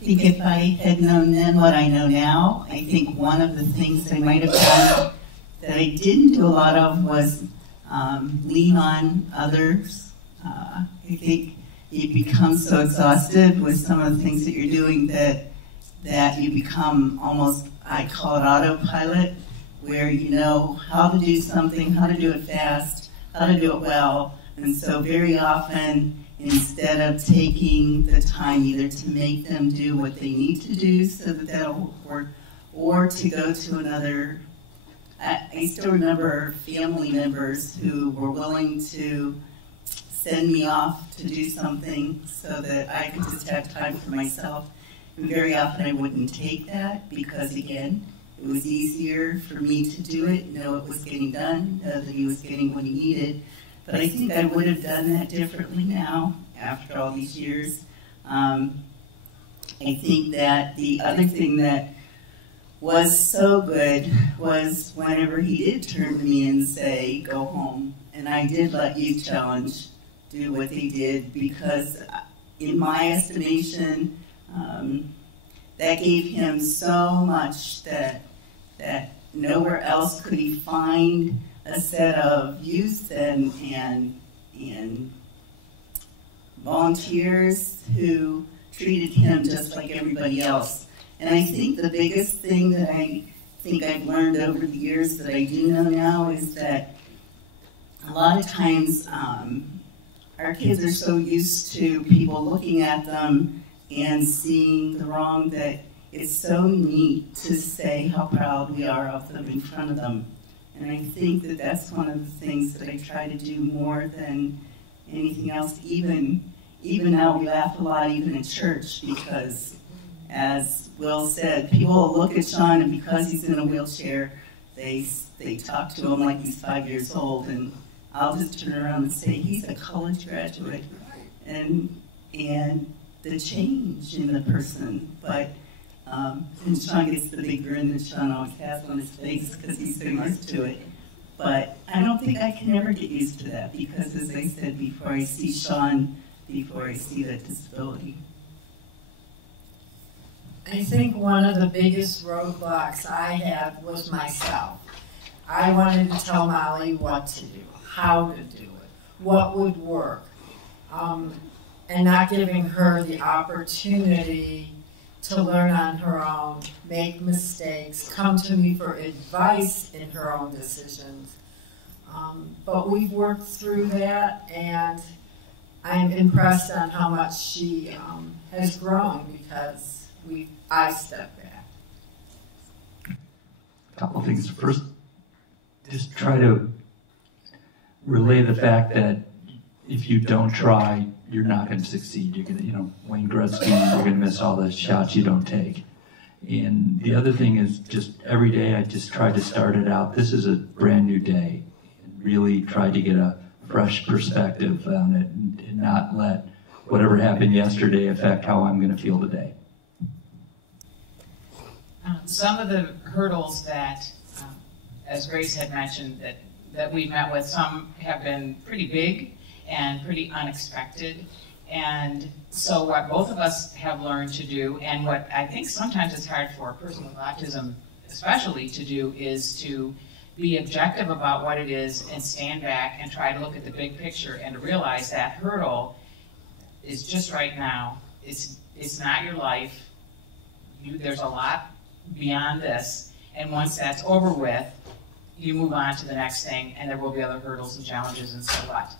think if I had known then what I know now, I think one of the things I might have done that I didn't do a lot of was lean on others. I think you become so exhausted with some of the things that you're doing that you become almost, I call it autopilot, where you know how to do something, how to do it fast, how to do it well. And so very often, instead of taking the time either to make them do what they need to do so that that'll work, or to go to another, I still remember family members who were willing to send me off to do something so that I could just have time for myself. And very often I wouldn't take that because, again, it was easier for me to do it, know it was getting done, know that he was getting what he needed. But I think I would have done that differently now after all these years. I think that the other thing that was so good was whenever he did turn to me and say, go home. And I did let Youth Challenge do what they did because in my estimation, that gave him so much that nowhere else could he find a set of youth and volunteers who treated him just like everybody else. And I think the biggest thing that I think I've learned over the years that I do know now is that a lot of times our kids are so used to people looking at them and seeing the wrong that it's so neat to say how proud we are of them in front of them. And I think that that's one of the things that I try to do more than anything else. Even now we laugh a lot even in church because, as Will said, people will look at Sean and because he's in a wheelchair, they talk to him like he's 5 years old, and I'll just turn around and say he's a college graduate, and the change in the person. But and Sean gets the big grin that Sean always has on his face because he's so used to it. But I don't think I can ever get used to that because, as I said before, I see Sean before I see that disability. I think one of the biggest roadblocks I had was myself. I wanted to tell Molly what to do, how to do it, what would work, and not giving her the opportunity to learn on her own, make mistakes, come to me for advice in her own decisions. But we've worked through that, and I'm impressed on how much she has grown because I stepped back. A couple of things. First, just try to relay the fact that if you don't try, you're not going to succeed. You're going to, Wayne Gretzky, you're going to miss all the shots you don't take. And the other thing is just every day I just try to start it out. This is a brand new day. And really try to get a fresh perspective on it and not let whatever happened yesterday affect how I'm going to feel today. Some of the hurdles that, as Grace had mentioned, that we've met with, some have been pretty big and pretty unexpected. And so what both of us have learned to do, and what I think sometimes it's hard for a person with autism especially to do, is to be objective about what it is and stand back and try to look at the big picture and to realize that hurdle is just right now. It's not your life. There's a lot beyond this, and once that's over with, you move on to the next thing, and there will be other hurdles and challenges, and so what?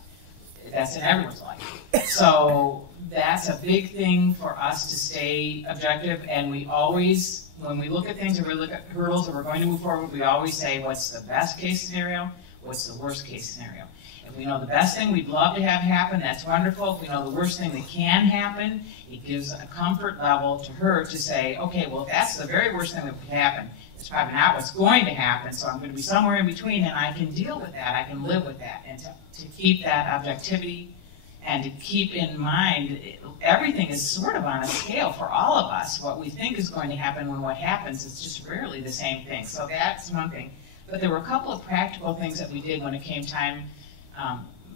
That's in everyone's life. So that's a big thing for us to stay objective, and we always, when we look at things and we look at hurdles and we're going to move forward, we always say, what's the best case scenario? What's the worst case scenario? If we know the best thing we'd love to have happen, that's wonderful. If we know the worst thing that can happen, it gives a comfort level to her to say, okay, well, if that's the very worst thing that could happen, it's probably not what's going to happen, so I'm going to be somewhere in between, and I can deal with that, I can live with that, and to keep that objectivity and to keep in mind everything is sort of on a scale for all of us. What we think is going to happen when what happens is just rarely the same thing. So that's one thing. But there were a couple of practical things that we did when it came time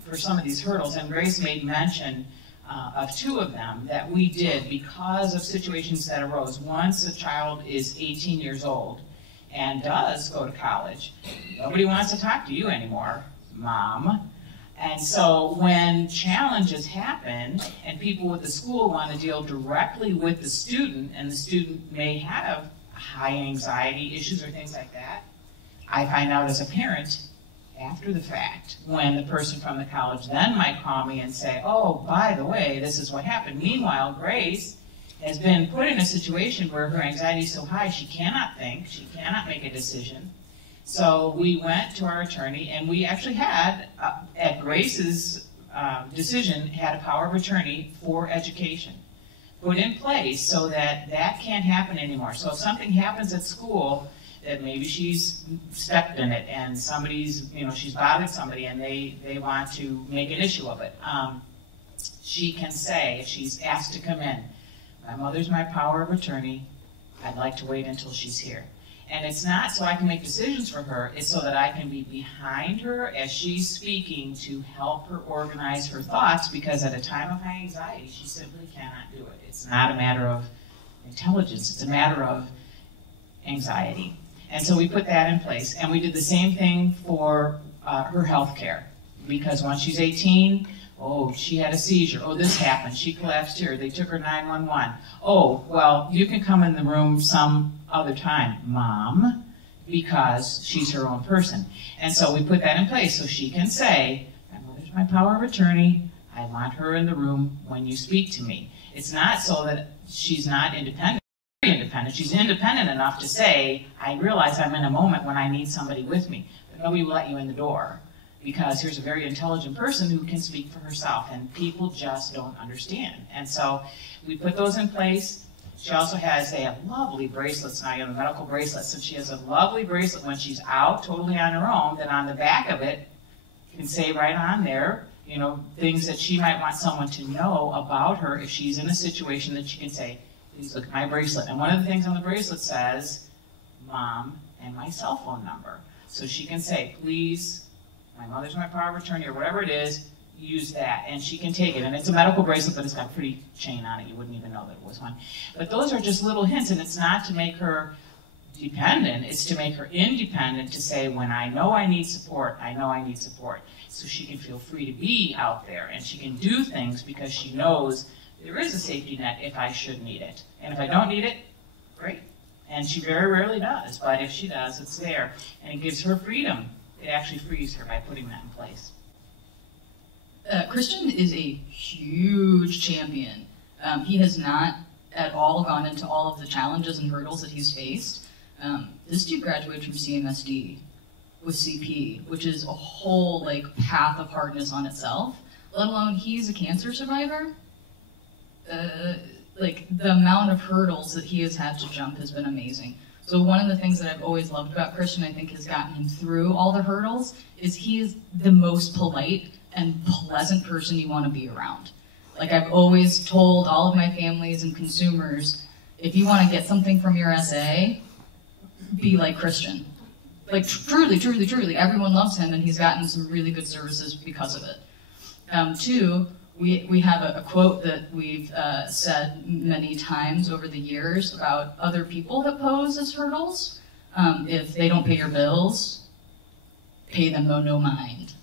for some of these hurdles, and Grace made mention of 2 of them that we did because of situations that arose. Once a child is 18 years old and does go to college, nobody wants to talk to you anymore, Mom. And so when challenges happen and people with the school want to deal directly with the student, and the student may have high anxiety issues or things like that, I find out as a parent after the fact, when the person from the college then might call me and say, oh, by the way, this is what happened. Meanwhile, Grace has been put in a situation where her anxiety is so high she cannot think, she cannot make a decision. So we went to our attorney, and we actually had, at Grace's decision, had a power of attorney for education put in place so that that can't happen anymore. So if something happens at school, that maybe she's stepped in it and somebody's, she's bothered somebody and they want to make an issue of it. She can say, if she's asked to come in, my mother's my power of attorney, I'd like to wait until she's here. And it's not so I can make decisions for her, it's so that I can be behind her as she's speaking to help her organize her thoughts, because at a time of high anxiety, she simply cannot do it. It's not a matter of intelligence, it's a matter of anxiety. And so we put that in place. And we did the same thing for her health care. Because once she's 18, oh, she had a seizure. Oh, this happened. She collapsed here. They took her 911. Oh, well, you can come in the room some other time, Mom, because she's her own person. And so we put that in place so she can say, my mother's my power of attorney. I want her in the room when you speak to me. It's not so that she's not independent. Independent. She's independent enough to say, I realize I'm in a moment when I need somebody with me, but nobody will let you in the door because here's a very intelligent person who can speak for herself, and people just don't understand. And so we put those in place. She also has, they have lovely bracelets now, the medical bracelets, and she has a lovely bracelet when she's out totally on her own, that on the back of it can say right on there, things that she might want someone to know about her if she's in a situation that she can say, please look at my bracelet. And one of the things on the bracelet says, Mom and my cell phone number. So she can say, please, my mother's my power of attorney, or whatever it is, use that. And she can take it. And it's a medical bracelet, but it's got a pretty chain on it. You wouldn't even know that it was one. But those are just little hints, and it's not to make her dependent. It's to make her independent, to say, when I know I need support, I know I need support. So she can feel free to be out there, and she can do things because she knows there is a safety net if I should need it. And if I don't need it, great. And she very rarely does, but if she does, it's there. And it gives her freedom. It actually frees her by putting that in place. Christian is a huge champion. He has not at all gone into all of the challenges and hurdles that he's faced. This dude graduated from CMSD with CP, which is a whole path of hardness on itself, let alone he's a cancer survivor. The amount of hurdles that he has had to jump has been amazing. So one of the things that I've always loved about Christian, I think has gotten him through all the hurdles, is he is the most polite and pleasant person you want to be around. I've always told all of my families and consumers, if you want to get something from your SA, be like Christian. Truly, truly, truly, everyone loves him, and he's gotten some really good services because of it. Two, we have a quote that we've said many times over the years about other people that pose as hurdles. If they don't pay your bills, pay them no mind,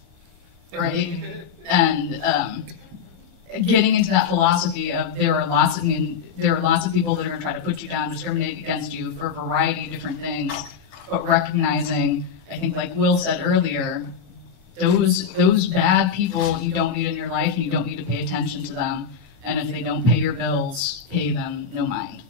right? And getting into that philosophy of there are lots of people that are going to try to put you down, discriminate against you for a variety of different things, but recognizing, I think like Will said earlier, those bad people you don't need in your life, and you don't need to pay attention to them. And if they don't pay your bills, pay them no mind.